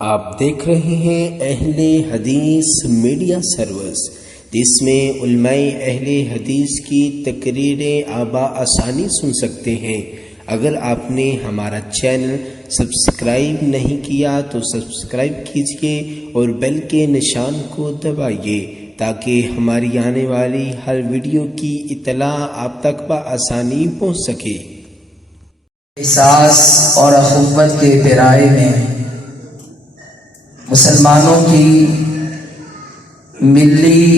آپ دیکھ رہے ہیں اہل حدیث میڈیا سروس، جس میں علماء اہل حدیث کی تقریریں آپ آسانی سن سکتے ہیں۔ اگر آپ نے ہمارا چینل سبسکرائب نہیں کیا تو سبسکرائب کیجیے اور بیل کے نشان کو دبائیے تاکہ ہماری آنے والی ہر ویڈیو کی اطلاع آپ تک بآسانی پہنچ سکے۔ احساس اور اخوت کے پیرائے میں مسلمانوں کی ملی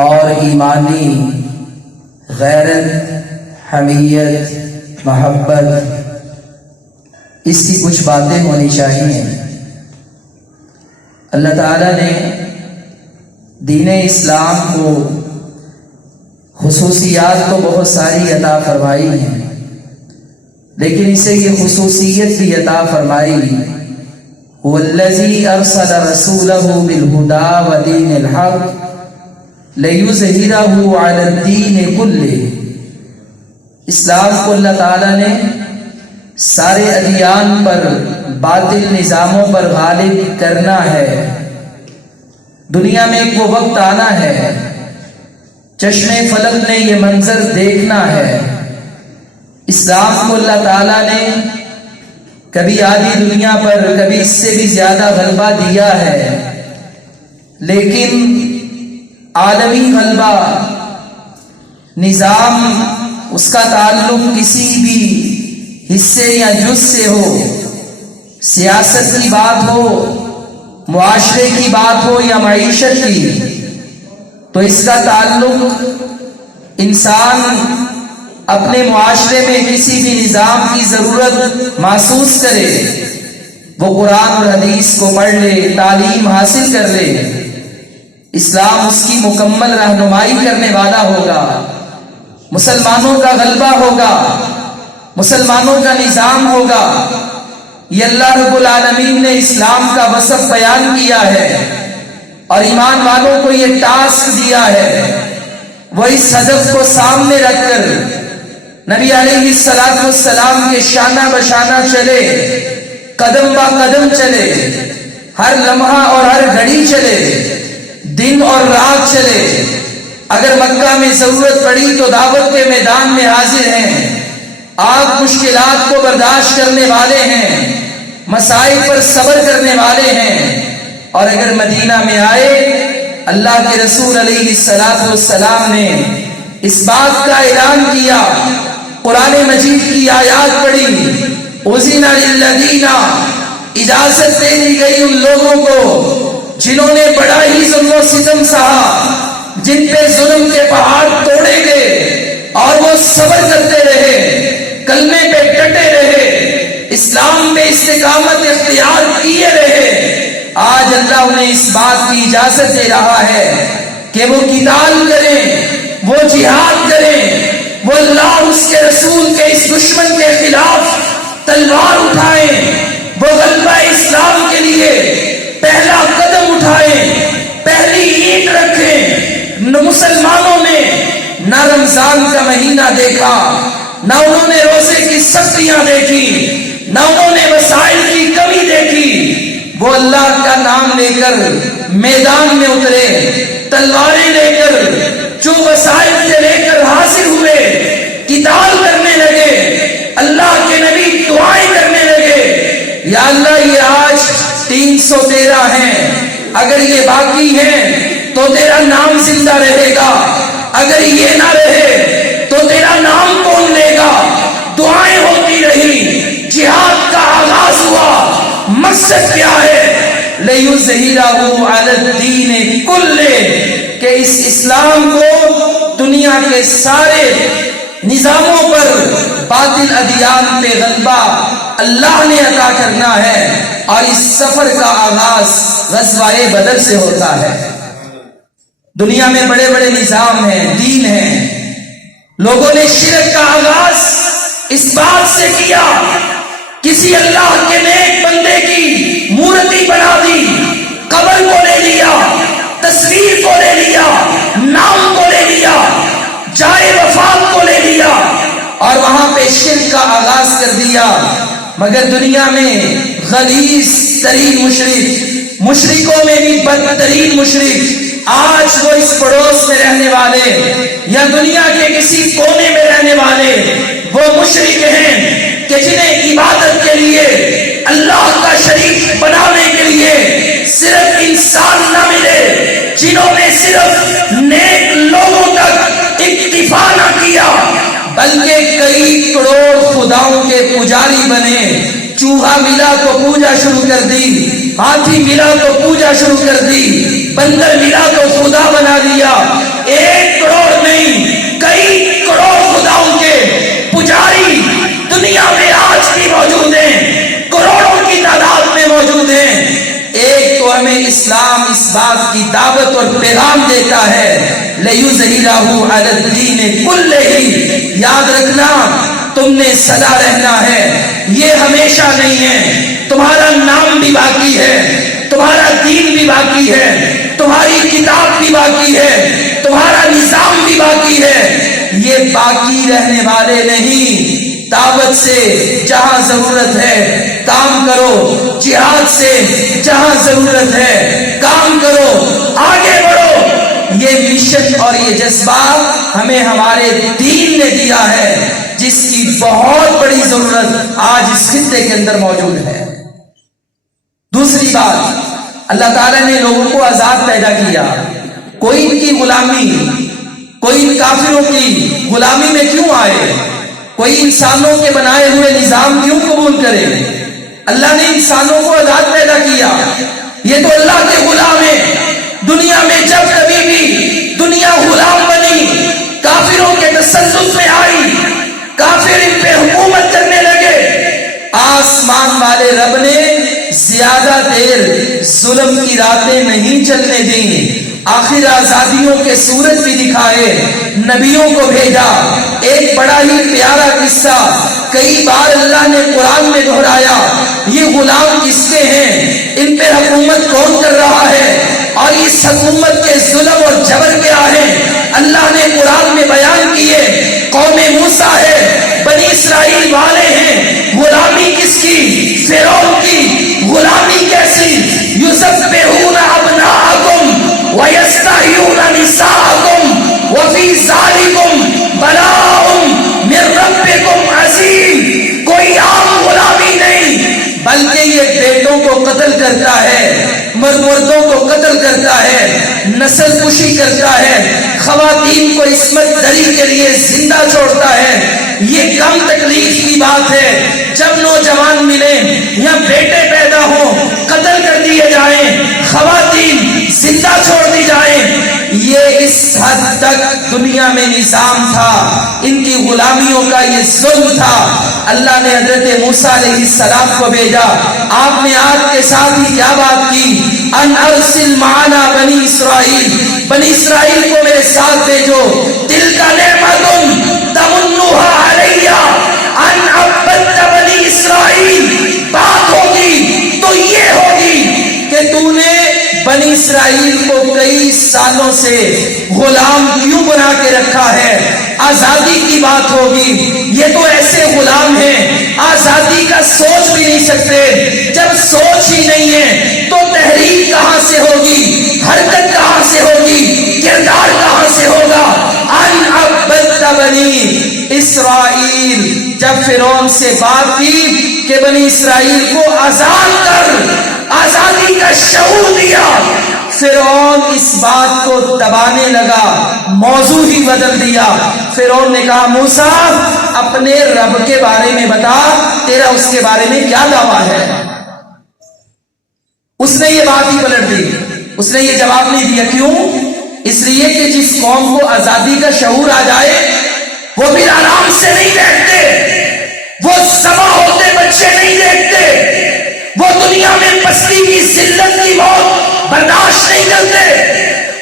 اور ایمانی غیرت، حمیت، محبت، اس کی کچھ باتیں ہونی چاہیے۔ اللہ تعالیٰ نے دین اسلام کو خصوصیات تو بہت ساری عطا فرمائی ہیں، لیکن اسے یہ خصوصیت بھی عطا فرمائی، والذی ارسل رسولہ بالہدی ودین الحق لیظہرہ علی الدین کلہ۔ اسلام کو اللہ تعالیٰ نے سارے ادیان پر، باطل نظاموں پر غالب کرنا ہے۔ دنیا میں ایک وہ وقت آنا ہے، چشم فلک نے یہ منظر دیکھنا ہے، اسلام کو اللہ تعالیٰ نے کبھی آدھی دنیا پر، کبھی اس سے بھی زیادہ غلبہ دیا ہے، لیکن عالمی غلبہ، نظام، اس کا تعلق کسی بھی حصے یا جز سے ہو، سیاست کی بات ہو، معاشرے کی بات ہو یا معیشت کی، تو اس کا تعلق انسان اپنے معاشرے میں کسی بھی نظام کی ضرورت محسوس کرے، وہ قرآن اور حدیث کو پڑھ لے، تعلیم حاصل کر لے، اسلام اس کی مکمل رہنمائی کرنے والا ہوگا، مسلمانوں کا غلبہ ہوگا، مسلمانوں کا نظام ہوگا۔ یہ اللہ رب العالمین نے اسلام کا وصف بیان کیا ہے اور ایمان والوں کو یہ ٹاسک دیا ہے، وہ اس ہدف کو سامنے رکھ کر نبی علیہ السلام کے شانہ بشانہ چلے، قدم با قدم چلے، ہر لمحہ اور ہر گھڑی چلے، دن اور رات چلے۔ اگر مکہ میں ضرورت پڑی تو دعوت کے میدان میں حاضر ہیں، آپ مشکلات کو برداشت کرنے والے ہیں، مسائل پر صبر کرنے والے ہیں، اور اگر مدینہ میں آئے، اللہ کے رسول علیہ السلام نے اس بات کا اعلان کیا، قرآن مجید کی آیات پڑھی، اذن للذین، اجازت دے دی گئی ان لوگوں کو جنہوں نے بڑا ہی ظلم و ستم سہا، جن پہ ظلم کے پہاڑ توڑے گئے اور وہ صبر کرتے رہے، کلمے پہ ڈٹے رہے، اسلام میں استقامت اختیار کیے رہے۔ آج اللہ انہیں اس بات کی اجازت دے رہا ہے کہ وہ قتال کریں، وہ جہاد کریں، وہ اللہ اس کے رسول کے اس دشمن کے خلاف تلوار اٹھائیں، وہ غلبہ اسلام کے لیے پہلا قدم اٹھائیں، پہلی اینٹ رکھیں۔ مسلمانوں نے نہ رمضان کا مہینہ دیکھا، نہ انہوں نے روزے کی سختیاں دیکھی، نہ انہوں نے وسائل کی کمی دیکھی، وہ اللہ کا نام لے کر میدان میں اترے، تلواریں لے کر، جو وسائل سے لے کر حاضر ہوئے، قتال کرنے لگے، اللہ کے نبی دعائیں کرنے لگے، یا اللہ یہ آج 313 ہیں، اگر یہ باقی ہیں تو تیرا نام زندہ رہے گا، اگر یہ نہ رہے تو تیرا نام کون لے گا؟ دعائیں ہوتی رہی، جہاد کا آغاز ہوا، مقصد کیا ہے؟ لیظہرہ علی الدین کلہ، کہ اس اسلام کو دنیا کے سارے نظاموں پر، باطل ادیان پہ غلبہ اللہ نے عطا کرنا ہے، اور اس سفر کا آغاز غزوہ بدر سے ہوتا ہے۔ دنیا میں بڑے بڑے نظام ہیں، دین ہیں، لوگوں نے شرک کا آغاز اس بات سے کیا، کسی اللہ کے نیک بندے کی مورتی بنا دی، قبر کو لے لیا، تصویر کو لے لیا، نام کو لے لیا، جائے وفات کو لے لیا، اور وہاں پہ شرک کا آغاز کر دیا۔ مگر دنیا میں غلیظ ترین مشرکوں میں بھی بدترین مشرک آج وہ اس پڑوس میں رہنے والے یا دنیا کے کسی کونے میں رہنے والے وہ مشرک ہیں کہ جنہیں عبادت کے لیے اللہ کا شریک بنانے کے لیے صرف انسان نہ ملے، جنہوں نے صرف نیک لوگوں تک اکتفا نہ کیا بلکہ کئی کروڑ خداؤں کے پجاری بنے۔ چوہا ملا تو پوجا شروع کر دی، ہاتھی ملا تو پوجا شروع کر دی، بندر ملا تو خدا بنا دیا۔ 1 کروڑ نہیں، کئی کروڑ خداؤں کے پجاری دنیا میں آج بھی موجود ہیں، کروڑوں کی تعداد میں موجود ہیں۔ ایک تو ہمیں اسلام اس بات کی دعوت اور پیغام دیتا ہے لِيُظْهِرَهُ عَلَى الدِّينِ كُلِّهِ، یاد رکھنا تم نے سدا رہنا ہے، یہ ہمیشہ نہیں ہے۔ تمہارا نام بھی باقی ہے، تمہارا دین بھی باقی ہے، تمہاری کتاب بھی باقی ہے، تمہارا نظام بھی باقی ہے، یہ باقی رہنے والے نہیں۔ دعوت سے جہاں ضرورت ہے کام کرو، جہاد سے جہاں ضرورت ہے کام کرو، آگے بڑھو۔ یہ مشن اور یہ جذبہ ہمیں ہمارے دین نے دیا ہے، جس کی بہت بڑی ضرورت آج اس خطے کے اندر موجود ہے۔ دوسری بات، اللہ تعالیٰ نے لوگوں کو آزاد پیدا کیا، کوئی ان کی غلامی، کوئی ان کافروں کی غلامی میں کیوں آئے؟ کوئی انسانوں کے بنائے ہوئے نظام کیوں قبول کرے؟ اللہ نے انسانوں کو آزاد پیدا کیا، یہ تو اللہ کے غلام ہیں۔ دنیا میں جب کبھی بھی دنیا غلام بنی، کافروں کے تسلط میں آئی، کافر ان پہ حکومت کرنے لگے، آسمان والے رب نے زیادہ دیر ظلم کی راتیں نہیں چلنے دیں، آخر آزادیوں کے سورج بھی دکھائے، نبیوں کو بھیجا۔ ایک بڑا ہی پیارا قصہ کئی بار اللہ نے قرآن میں دہرایا، یہ غلام کس کے ہیں، ان پہ حکومت کون کر رہا ہے، اور اس حکومت کے ظلم اور جبر کیا ہے، اللہ نے قرآن میں بیان کیے۔ قوم موسیٰ ہے، بنی اسرائیل والے ہیں، غلامی کس کی؟ فرعون کی غلامی کیسی؟ یذبحون ابناءکم ویستحیون نساءکم وفی ذالکم بلاء من ربکم عظیم۔ کوئی عام غلامی نہیں، بلکہ یہ بیٹوں کو قتل کرتا ہے، مردوں کو قتل کرتا ہے، نسل کشی کرتا ہے، خواتین کو عصمت دری کے لیے زندہ چھوڑتا ہے۔ یہ کم تکلیف کی بات ہے جب نوجوان ملیں یا بیٹے پیدا ہوں قتل کر دیے جائیں، خواتین زندہ چھوڑ دی جائیں۔ یہ اس حد تک دنیا میں نظام تھا، ان کی غلامیوں کا یہ ظلم تھا۔ اللہ نے حضرت موسیٰ علیہ السلام کو بھیجا، آپ نے آج کے ساتھ ہی کیا بات کی؟ ان ارسل معنا بنی اسرائیل، بنی اسرائیل کو میرے ساتھ بھیجو۔ تلک نعمت تمنھا علی ان عبدت بنی اسرائیل، بات ہوگی تو یہ ہوگی کہ تو نے بنی اسرائیل کو کئی سالوں سے غلام کیوں بنا کے رکھا ہے۔ آزادی کی بات ہوگی، یہ تو ایسے غلام ہیں آزادی کا سوچ بھی نہیں سکتے۔ جب سوچ ہی نہیں ہے تو تحریک کہاں سے ہوگی، حرکت کہاں سے ہوگی، کردار کہاں سے ہوگا؟ ان عبدت بنی اسرائیل، جب فرعون سے بات کی کہ بنی اسرائیل کو آزاد کر، آزادی کا شعور دیا، فرعون اس بات کو دبانے لگا، موضوع ہی بدل دیا۔ فرعون نے کہا موسیٰ اپنے رب کے بارے میں بتا، تیرا اس کے بارے میں کیا دعویٰ ہے؟ اس نے یہ بات ہی پلٹ دی، اس نے یہ جواب نہیں دیا۔ کیوں؟ اس لیے کہ جس قوم کو آزادی کا شعور آ جائے وہ پھر آرام سے نہیں بیٹھتے، وہ ذبح ہوتے بچے نہیں دیکھتے، وہ دنیا میں پستی کی ذلت کی موت برداشت نہیں کرتے،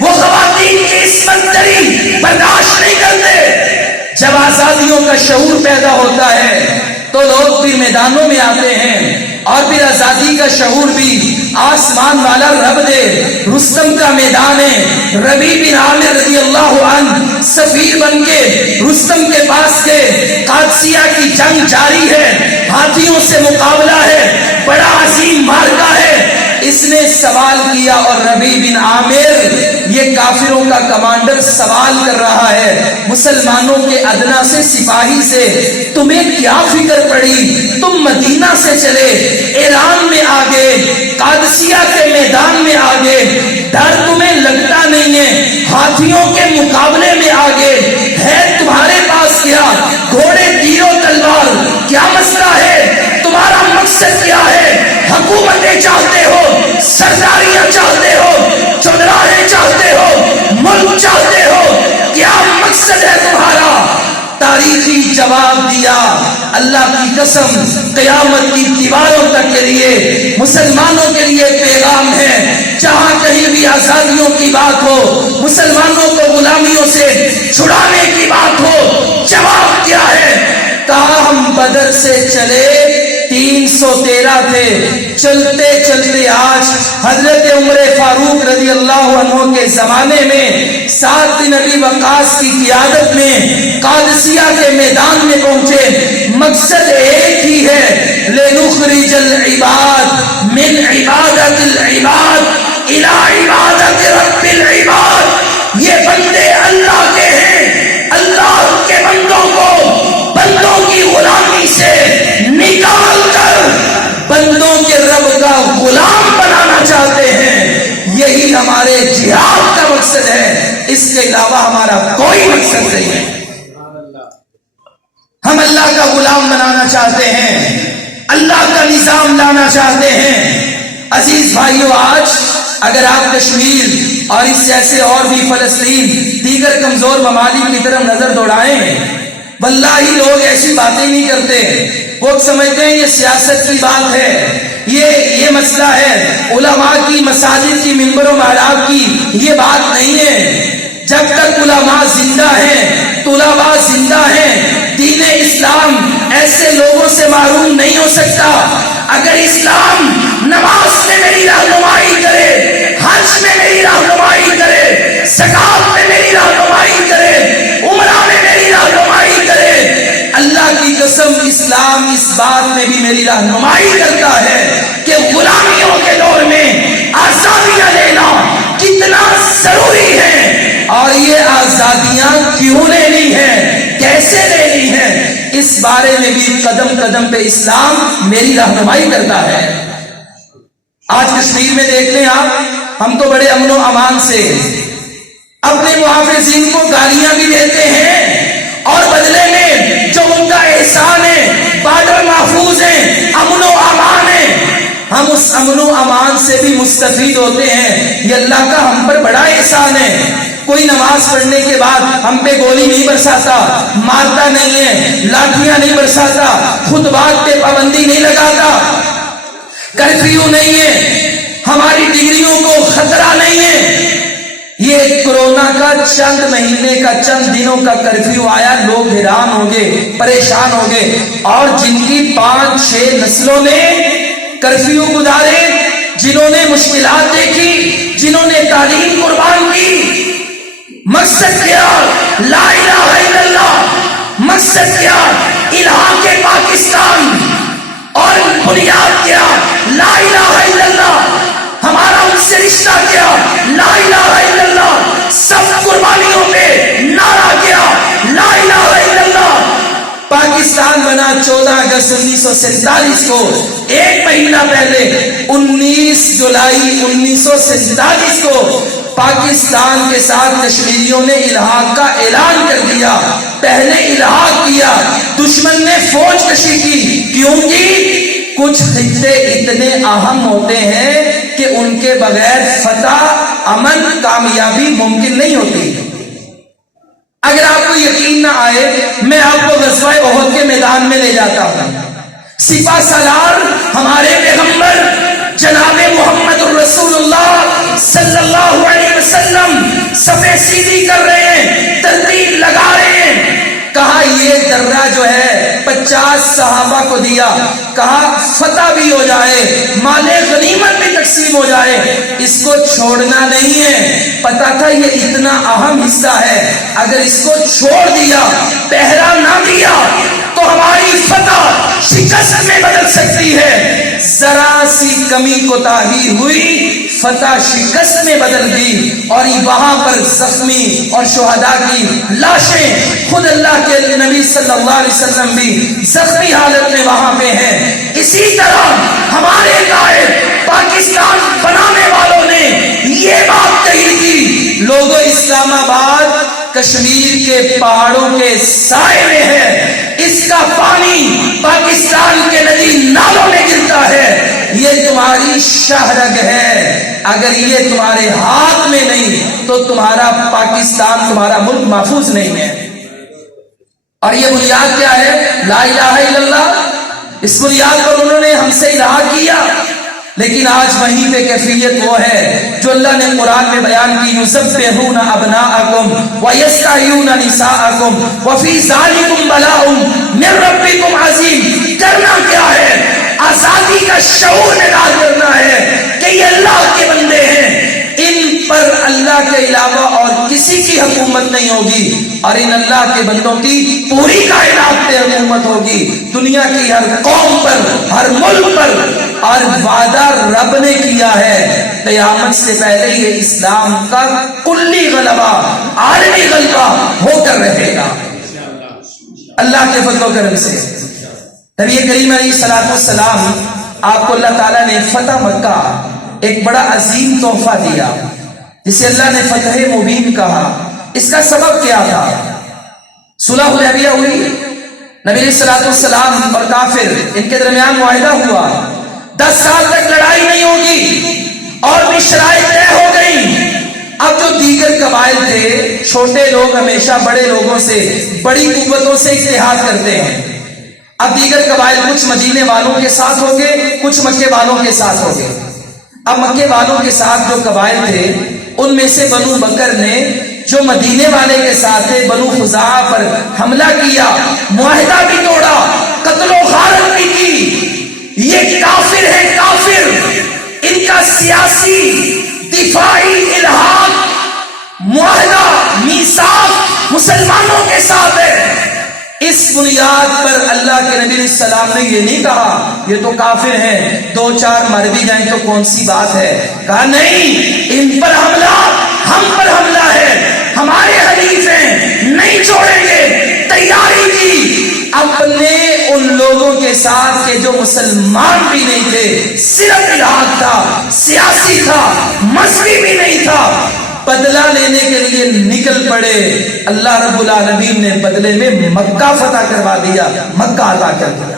وہ خواتین کی عصمت دری برداشت نہیں کرتے۔ جب آزادیوں کا شعور پیدا ہوتا ہے تو لوگ بھی میدانوں میں آتے ہیں اور پھر آزادی کا شعور بھی آسمان والا رب دے. رستم کا میدان ہے. ربیع بن عامر رضی اللہ عنہ سفیر بن کے رستم کے پاس گئے. قادسیہ کی جنگ جاری ہے, ہاتھیوں سے مقابلہ ہے, بڑا عظیم مارکا ہے. اس نے سوال کیا اور ربیع بن عامر یہ کافروں کا کمانڈر سوال کر رہا ہے, مسلمانوں کے ادنا سے سپاہی سے تمہیں کیا فکر پڑی؟ تم مدینہ سے چلے, ایران میں آگے, قادسیہ کے میدان میں آگے, ڈر تمہیں لگتا نہیں ہے, ہاتھیوں کے مقابلے میں آگے ہے تمہارے پاس کیا؟ گھوڑے, تیر و تلوار, کیا مسئلہ ہے؟ تمہارا مقصد کیا ہے؟ حکومتیں چاہتے ہو, سرداریاں چاہتے ہو, چودراہے چاہتے ہو, ملک چاہتے ہو, کیا مقصد ہے تمہارا؟ تاریخی جواب دیا. اللہ کی قسم قیامت کی دیواروں تک کے لیے مسلمانوں کے لیے پیغام ہے, جہاں کہیں بھی آزادیوں کی بات ہو, مسلمانوں کو غلامیوں سے چھڑانے کی بات ہو, جواب کیا ہے؟ کہا ہم بدر سے چلے 313 تھے, چلتے چلتے آج حضرت عمر فاروق رضی اللہ عنہ کے زمانے میں سعد بن ابی وقاص کی قیادت میں قادسیہ کے میدان میں پہنچے. مقصد ایک ہی ہے, لنخرج العباد من عبادت العباد الى عبادت رب العباد. یہ بندے اللہ کے ہیں, اللہ کے بندوں کو بندوں کی غلامی سے نکال کر بندوں کے رب کا غلام بنانا چاہتے ہیں. یہی ہمارے جہاد کا مقصد ہے, اس کے علاوہ ہمارا کوئی مقصد نہیں ہے. ہم اللہ کا غلام بنانا چاہتے ہیں, اللہ کا نظام لانا چاہتے ہیں. عزیز بھائیو, آج اگر آپ کشمیر اور اس جیسے اور بھی فلسطین دیگر کمزور ممالک کی طرف نظر دوڑائیں, واللہ لوگ ایسی باتیں نہیں کرتے. وہ سمجھتے ہیں یہ سیاست کی بات ہے, یہ مسئلہ ہے, علماء کی مساجد کی منبر و محراب کی یہ بات نہیں ہے. جب تک علماء زندہ ہیں, طلباء زندہ ہیں, دین اسلام ایسے لوگوں سے محروم نہیں ہو سکتا. اگر اسلام نماز میں میری رہنمائی کرے, حج میں میری رہنمائی کرے, زکات میں میری رہنمائی کرے, عمرہ میں میری رہنمائی کرے, اللہ کی قسم اسلام اس بات میں بھی میری رہنمائی کرتا ہے کہ غلامیوں کے دور میں آزادیاں لینا کتنا ضروری ہے, اور یہ آزادیاں کیوں لینی ہیں, کیسے لینی ہیں, اس بارے میں بھی قدم قدم پہ اسلام میری رہنمائی کرتا ہے. آج کشمیر میں دیکھ لیں آپ, ہم تو بڑے امن و امان سے اپنے محافظین کو گالیاں بھی دیتے ہیں, اور بدلے میں جو ان کا احسان ہے, بارڈر محفوظ ہیں, امن و امان ہے, ہم اس امن و امان سے بھی مستفید ہوتے ہیں. یہ اللہ کا ہم پر بڑا احسان ہے. کوئی نماز پڑھنے کے بعد ہم پہ گولی نہیں برساتا, مارتا نہیں ہے, لاٹھیاں نہیں برساتا, خطبات پہ پابندی نہیں لگاتا, کرفیو نہیں ہے, ہماری ڈگریوں کو خطرہ نہیں ہے. یہ کورونا کا چند مہینے کا, چند دنوں کا کرفیو آیا, لوگ حیران ہو گئے, پریشان ہو گئے, اور جن کی 5-6 نسلوں نے کرفیو گزارے, جنہوں نے مشکلات دیکھی, جنہوں نے تعلیم قربان کی, مقصد کیا لا الہ الا اللہ, مقصد کیا الہ کے پاکستان, اور بنیاد کیا لا الہ الا اللہ. ہمارا ان سے رشتہ کیا لا الہ الا اللہ. سب قربانیوں پہ نعرہ کیا لا الہ الا اللہ. پاکستان بنا 14 اگست 1947 کو, ایک مہینہ پہلے 19 جولائی 1947 کو پاکستان کے ساتھ کشمیریوں نے الحاق کا اعلان کر دیا. پہلے الحاق کیا, دشمن نے فوج کشی کی. کیوں کی؟ کچھ خطے اتنے اہم ہوتے ہیں کہ ان کے بغیر فتح, امن, کامیابی ممکن نہیں ہوتی. اگر آپ کو یقین نہ آئے, میں آپ کو غزوہ احد کے میدان میں لے جاتا ہوں. سپہ سالار ہمارے پیغمبر جناب محمد الرسول اللہ صلی اللہ علیہ وسلم صفیں سیدھی کر رہے ہیں, ترتیب لگا رہے ہیں. کہا یہ درہ جو ہے 50 صحابہ صحابہ کو دیا، کہا فتح بھی ہو جائے، مال غنیمت بھی تقسیم ہو جائے، اس کو چھوڑنا نہیں ہے۔ پتا تھا یہ اتنا اہم حصہ ہے، اگر اس کو چھوڑ دیا، پہرا نہ دیا تو ہماری فتح شکست میں بدل سکتی ہے۔ ذرا سی کمی کوتاہی ہوئی، فتح شکست میں بدل گئی، اور وہاں پر زخمی اور شہداء کی لاشیں، خود اللہ کے نبی صلی اللہ علیہ وسلم بھی زخمی حالت میں وہاں پہ ہیں۔ اسی طرح ہمارے قائد پاکستان بنانے والوں نے یہ بات کہی تھی، لوگوں اسلام آباد کشمیر کے پہاڑوں کے سائے میں ہے، اس کا پانی پاکستان کے ندی نالوں میں گرتا ہے، یہ تمہاری شہرگ ہے، اگر یہ تمہارے ہاتھ میں نہیں تو تمہارا پاکستان، تمہارا ملک محفوظ نہیں ہے۔ اور یہ بنیاد کیا ہے؟ لا الہ الا اللہ۔ اس بنیاد پر انہوں نے ہم سے الہا کیا، لیکن آج وہیں پہ کیفیت وہ ہے جو اللہ نے قرآن میں بیان کی، یذبحون ابناءکم ویستحیون نساءکم وفی ذالکم بلاء من ربکم عظیم۔ کرنا کیا ہے؟ آزادی کا شعور بیدار کرنا ہے کہ یہ اللہ کے بندے ہیں، ان پر اللہ کے علاوہ اور کسی کی حکومت نہیں ہوگی، اور ان اللہ کے بندوں کی پوری کائنات پہ حکومت ہوگی، دنیا کی ہر قوم پر، ہر ملک پر، اور وعدہ رب نے کیا ہے قیامت سے پہلے یہ اسلام کا کلی غلبہ، عالمی غلبہ ہو کر رہے گا اللہ کے فضل و کرم سے۔ نبی کریم علیہ الصلوۃ والسلام، آپ کو اللہ تعالیٰ نے فتح مکہ ایک بڑا عظیم تحفہ دیا، جسے اللہ نے فتح مبین کہا۔ اس کا سبب کیا تھا؟ صلح حدیبیہ ہوئی، نبی علیہ الصلوۃ والسلام اور کافر، ان کے درمیان معاہدہ ہوا، 10 سال تک لڑائی نہیں ہوگی، اور بھی شرائط طے ہو گئی۔ اب جو دیگر قبائل تھے، چھوٹے لوگ ہمیشہ بڑے لوگوں سے، بڑی قوتوں سے اتحاد کرتے ہیں۔ اب دیگر قبائل کچھ مدینے والوں کے ساتھ ہو گئے، کچھ مکے والوں کے ساتھ ہو گئے۔ اب مکے والوں کے ساتھ جو قبائل تھے، ان میں سے بنو بکر نے جو مدینے والے کے ساتھ تھے، بنو خزاعہ پر حملہ کیا، معاہدہ بھی توڑا، قتل و غارت بھی کی۔ یہ کافر ہے، کافر، ان کا سیاسی دفاعی الحاق معاہدہ میثاق مسلمانوں کے ساتھ ہے۔ اس بنیاد پر اللہ کے نبی علیہ السلام نے یہ نہیں کہا یہ تو کافر ہیں، 2-4 مر بھی جائیں تو کون سی بات ہے، کہا نہیں، ان پر حملہ ہم پر حملہ ہے، ہمارے حلیف ہیں، نہیں چھوڑیں گے، تیاری کی اپنے ان لوگوں کے ساتھ کہ جو مسلمان بھی نہیں تھے، صرف الحاق تھا، سیاسی تھا، مذہبی بھی نہیں تھا، بدلہ لینے کے لیے نکل پڑے۔ اللہ رب العالمین نے بدلے میں مکہ فتح کروا دیا، مکہ عطا کر دیا۔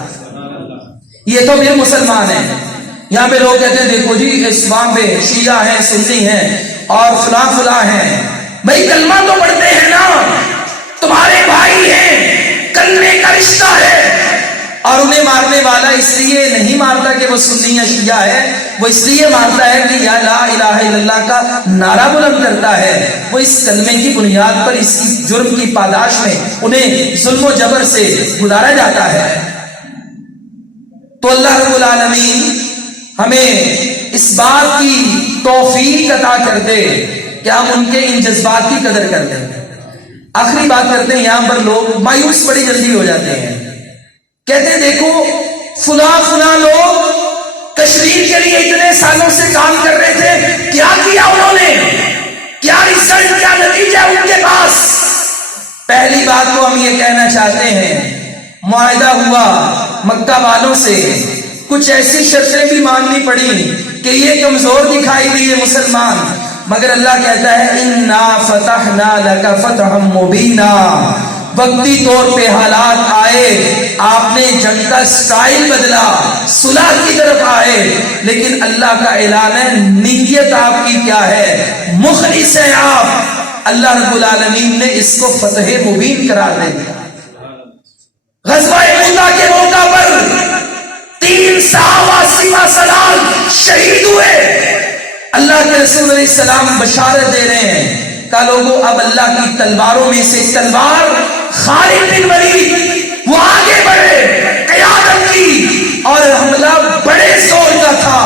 یہ تو پھر مسلمان ہیں۔ یہاں پہ لوگ کہتے ہیں دیکھو جی اس وہاں پہ شیعہ ہیں، سنی ہیں اور فلاں فلاں ہیں، بھائی کلمہ تو پڑھتے ہیں نا، تمہارے بھائی ہیں، کلمے کا رشتہ ہے، اور انہیں مارنے والا اس لیے نہیں مارتا کہ وہ سنی یا شیعہ ہے، وہ اس لیے مارتا ہے کہ یا لا الہ الا اللہ کا نعرہ بلند کرتا ہے، وہ اس کلمے کی بنیاد پر اس کی جرم کی پاداش میں انہیں ظلم و جبر سے گزارا جاتا ہے۔ تو اللہ رب العالمین ہمیں اس بات کی توفیق عطا کر دے کہ ہم ان کے ان جذبات کی قدر کر دیں۔ آخری بات کرتے ہیں، یہاں پر لوگ مایوس بڑی جلدی ہو جاتے ہیں، کہتے ہیں دیکھو فلاں لوگ کشمیر کے لیے اتنے سالوں سے کام کر رہے تھے، کیا کیا انہوں نے، کیا رزلٹ، کیا نتیجہ ان کے پاس۔ پہلی بات تو ہم یہ کہنا چاہتے ہیں، معاہدہ ہوا مکہ والوں سے، کچھ ایسی شرطیں بھی ماننی پڑی کہ یہ کمزور دکھائی دیے مسلمان، مگر اللہ کہتا ہے اِنَّا فَتَحْنَا لَكَ فَتْحًا مُبِينًا۔ وقتی طور پہ حالات آئے، آپ نے جنگ کا سٹائل بدلا، صلح کی طرف آئے، لیکن اللہ کا اعلان ہے نیت آپ کی کیا ہے، مخلص ہیں آپ۔ اللہ رب العالمین نے اس کو فتح مبین قرار دے دیا۔ غزوہ موتا کے موقع پر 3 صحابہ سیما سلال شہید ہوئے۔ اللہ کے رسول علیہ السلام بشارت دے رہے ہیں کہ لوگوں اب اللہ کی تلواروں میں سے تلوار خالد بن ولید وہ آگے بڑھے، قیادت اور حملہ بڑے زور کا تھا.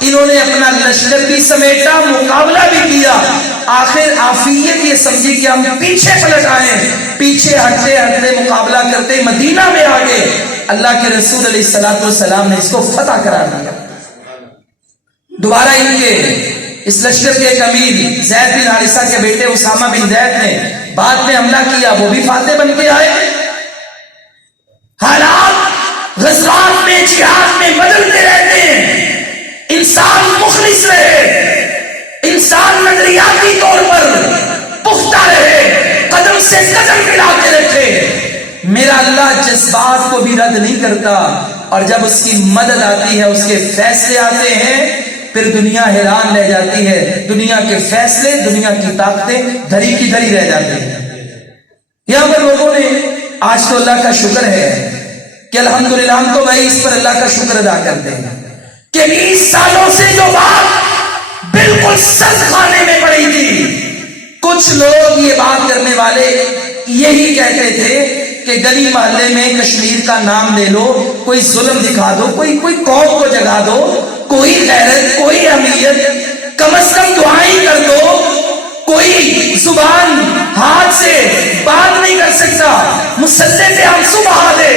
انہوں نے اپنا لشکر بھی سمیٹا, مقابلہ بھی کیا. آخر عافیت یہ سمجھی کہ ہم پیچھے پلٹ آئے, پیچھے ہٹتے ہٹتے مقابلہ کرتے مدینہ میں آ گئے. اللہ کے رسول علیہ الصلوۃ والسلام نے اس کو فتح قرار دیا. دوبارہ ان کے اس لشکر کے ایک امیر زید بن حارثہ کے بیٹے اسامہ بن زید نے بعد میں حملہ کیا, وہ بھی فاتح بن کے آئے. حالات غزوات میں جہاد میں بدلتے رہتے ہیں. انسان مخلص رہے, انسان نظریاتی طور پر پختہ رہے, قدم سے قدم ملا کے رکھے. میرا اللہ جذبات کو بھی رد نہیں کرتا, اور جب اس کی مدد آتی ہے, اس کے فیصلے آتے ہیں, پھر دنیا حیران رہ جاتی ہے. دنیا کے فیصلے, دنیا کی طاقتیں دھری کی دھری رہ جاتی ہیں. یہاں پر لوگوں نے آج تو اللہ کا شکر ہے کہ الحمدللہ ہم تو بھائی اس پر اللہ کا شکر ادا کرتے ہیں کہ 20 سالوں سے جو بات بالکل سخت خانے میں پڑی تھی, کچھ لوگ یہ بات کرنے والے یہی کہتے تھے کہ گلی محلے میں کشمیر کا نام لے لو, کوئی ظلم دکھا دو, کوئی قوم کو جگا دو, کوئی غیرت, کوئی اہمیت, کم از کم دعائیں کر دو, کوئی زبان ہاتھ سے بات نہیں کر سکتا, مسلح پہ ہم صبح دے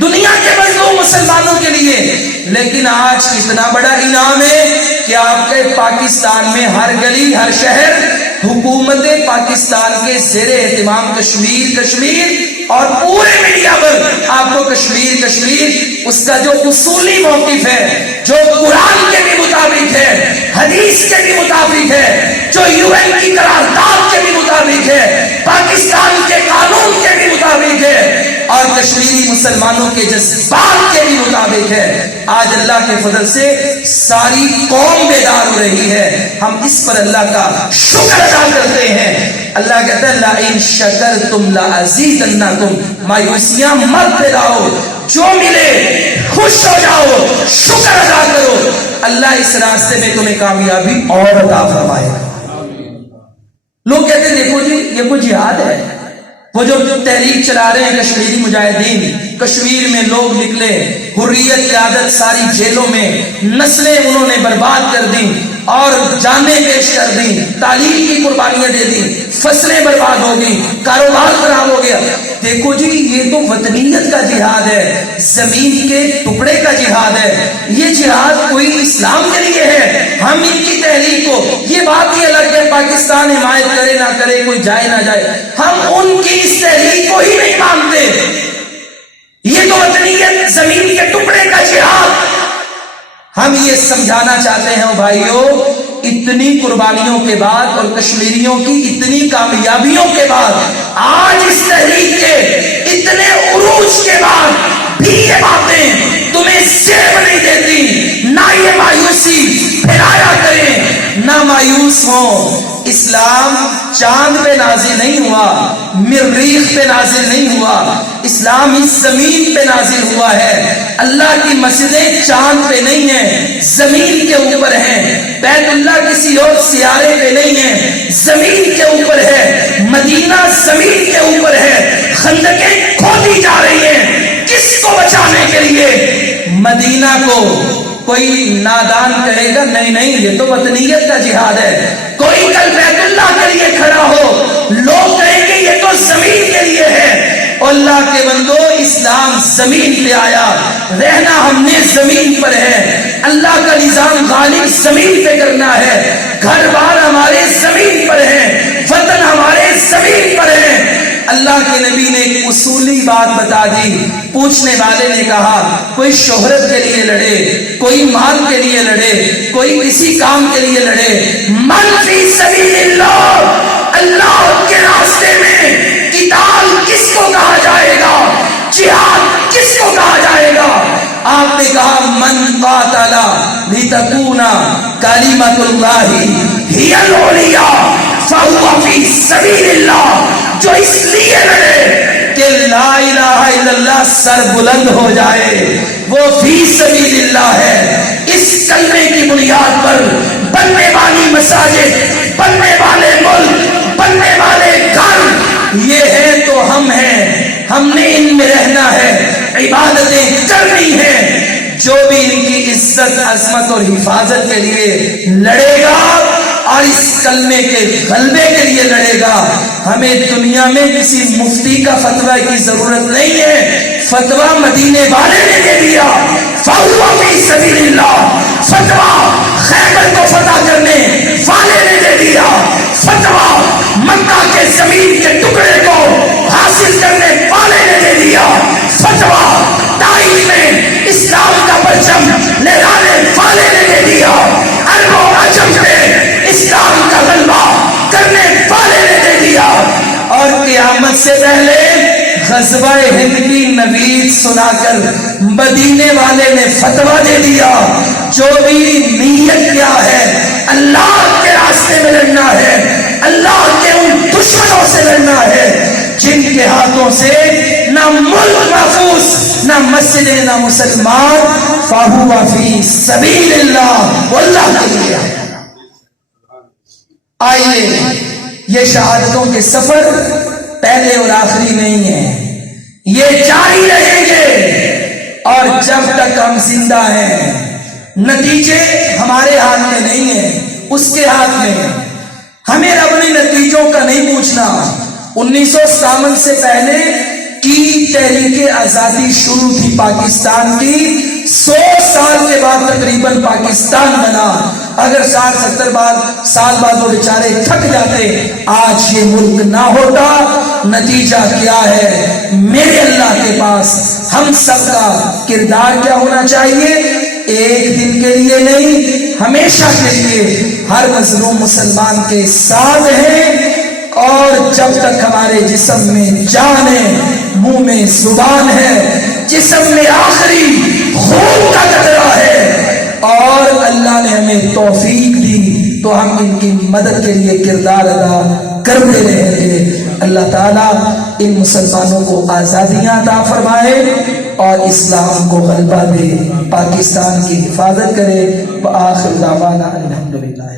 دنیا کے مظلوم مسلمانوں کے لیے. لیکن آج اتنا بڑا انعام ہے کہ آپ کے پاکستان میں ہر گلی, ہر شہر, حکومت پاکستان کے زیر اہتمام کشمیر اور پورے میڈیا پر آپ کو کشمیر اس کا جو اصولی موقف ہے, جو قرآن کے بھی مطابق ہے, حدیث کے بھی مطابق ہے, جو UN کی قرارداد کے بھی مطابق ہے, پاکستان کے قانون کے بھی مطابق ہے, اور کشمیری مسلمانوں کے جذبات کے بھی مطابق ہے. آج اللہ کے فضل سے ساری قوم بیدار ہو رہی ہے. ہم اس پر اللہ کا شکر ادا کرتے ہیں. اللہ کہتا ہے لَئِن شَكَرْتُمْ لَأَزِيدَنَّكُمْ, مایوسیاں مت پھیلاؤ, جو ملے خوش ہو جاؤ, شکر ادا کرو, اللہ اس راستے میں تمہیں کامیابی اور عطا فرمائے گا. لوگ کہتے ہیں دیکھو جی یہ کوئی جہاد ہے, وہ جو تحریک چلا رہے ہیں کشمیری مجاہدین, کشمیر میں لوگ نکلے, حریت کی عادت ساری جیلوں میں, نسلیں انہوں نے برباد کر دیں اور جانیں پیش کر دیں, تعلیم کی قربانیاں دے دیں, فصلیں برباد ہو گئی, کاروبار خراب ہو گیا. دیکھو جی یہ تو وطنیت کا جہاد ہے, زمین کے ٹکڑے کا جہاد ہے. یہ جہاد کوئی اسلام کے لیے ہے. ہم ان کی تحریک کو, یہ بات ہی الگ ہے پاکستان حمایت کرے نہ کرے, کوئی جائے نہ جائے, ہم ان کی اس تحریک کو ہی نہیں مانتے. یہ تو وطنیت, زمین کے ٹکڑے کا جہاد. ہم یہ سمجھانا چاہتے ہیں بھائیوں, اتنی قربانیوں کے بعد اور کشمیریوں کی اتنی کامیابیوں کے بعد, آج اس تحریک کے اتنے عروج کے بعد بھی یہ باتیں تمہیں زیب نہیں دیتی. نہ یہ مایوسی پھیلایا کریں, نہ مایوس ہوں. اسلام چاند پہ نازل نہیں ہوا, مریخ پہ نازل نہیں ہوا, اسلام اس زمین پہ نازل ہوا ہے. اللہ کی مسجدیں چاند پہ نہیں ہیں, زمین کے اوپر ہیں. بیت اللہ کسی اور سیارے پہ نہیں ہے, زمین کے اوپر ہے. مدینہ زمین کے اوپر ہے. خندقیں کھودی جا رہی ہیں, کس کو بچانے کے لیے؟ مدینہ کو. کوئی نادان کہے گا نہیں یہ تو وطنیت کا جہاد ہے. کوئی کل بیت اللہ کے لیے کھڑا ہو, لوگ کہیں گے یہ تو زمین کے لیے ہے. اللہ کے بندو, اسلام زمین پہ آیا, رہنا ہم نے زمین پر ہے. اللہ کا نظام غالب زمین پہ کرنا ہے. گھر بار ہمارے زمین پر ہے, وطن ہمارے زمین پر ہے. اللہ کے نبی نے ایک اصولی بات بتا دی. پوچھنے والے نے کہا کوئی شہرت کے لیے لڑے, کوئی مال کے لیے لڑے, کوئی کسی کام کے لیے لڑے, من فی سبیل اللہ, اللہ کے راستے میں قتال کس کو کہا جائے گا, جہاد کس کو کہا جائے گا؟ آپ نے کہا من قاتل لتکون کلمۃ اللہ ہی العلیٰ فہو فی سبیل اللہ, جو اس لیے لڑے کہ لا الہ الا اللہ سر بلند ہو جائے, وہ فی سبیل اللہ ہے. اس کلمے کی بنیاد پر بننے والی مساجد, بننے والے ملک, بننے والے گھر, یہ ہے تو ہم ہیں, ہم نے ان میں رہنا ہے, عبادتیں کرنی ہیں. عزت عظمت اور حفاظت کے لیے لڑے گا اور اس کلمے کے غلبے کے لیے لڑے گا. ہمیں دنیا میں کسی مفتی کا فتویٰ کی ضرورت نہیں ہے. فتویٰ مدینے والے نے دے دیا. فَهُوَ فِي سَبِيلِ اللَّهِ. فتویٰ خیبر کو فتح کرنے والے نے دے دیا. فتویٰ مکہ کے زمین کے ٹکڑے کو حاصل کرنے والے نے دے دیا. فتویٰ طائف میں اسلام کا پرچم لہرانے والے نے دے دیا. عرب و عجم میں اسلام کا غلبہ کرنے والے نے دے دیا. اور قیامت سے پہلے غزوہ ہند کی نوید سنا کر مدینے والے نے فتویٰ دے دیا. جو بھی نیت کیا ہے اللہ کے راستے میں لڑنا ہے, اللہ کے ان دشمنوں سے لڑنا ہے جن کے ہاتھوں سے نہ ملک محفوظ, نہ مسجد, نہ مسلمان. فَهُوَ فِي سَبِيلِ اللَّهِ. وہ اللہ کے لیے. آئیے, یہ شہادتوں کے سفر پہلے اور آخری نہیں ہے, یہ جاری رہیں گے. اور جب تک ہم زندہ ہیں نتیجے ہمارے ہاتھ میں نہیں ہیں, اس کے ہاتھ میں. ہمیں رب نے نتیجوں کا نہیں پوچھنا. 1957 سے پہلے کی تحریک آزادی شروع تھی پاکستان کی. 100 سال کے بعد تقریباً پاکستان بنا. اگر 60-70 سال بعد وہ بیچارے تھک جاتے, آج یہ ملک نہ ہوتا. نتیجہ کیا ہے میرے اللہ کے پاس؟ ہم سب کا کردار کیا ہونا چاہیے؟ ایک دن کے لیے نہیں, ہمیشہ کے لیے ہر مظلوم مسلمان کے ساتھ ہیں. اور جب تک ہمارے جسم میں جان ہے, منہ میں زبان ہے, جسم میں آخری خون کا قطرہ ہے اور اللہ نے ہمیں توفیق دی, تو ہم ان کی مدد کے لیے کردار ادا کرتے رہیں گے. اللہ تعالیٰ ان مسلمانوں کو آزادیاں عطا فرمائے اور اسلام کو غلبہ دے, پاکستان کی حفاظت کرے. وآخر دعوانا الحمدللہ.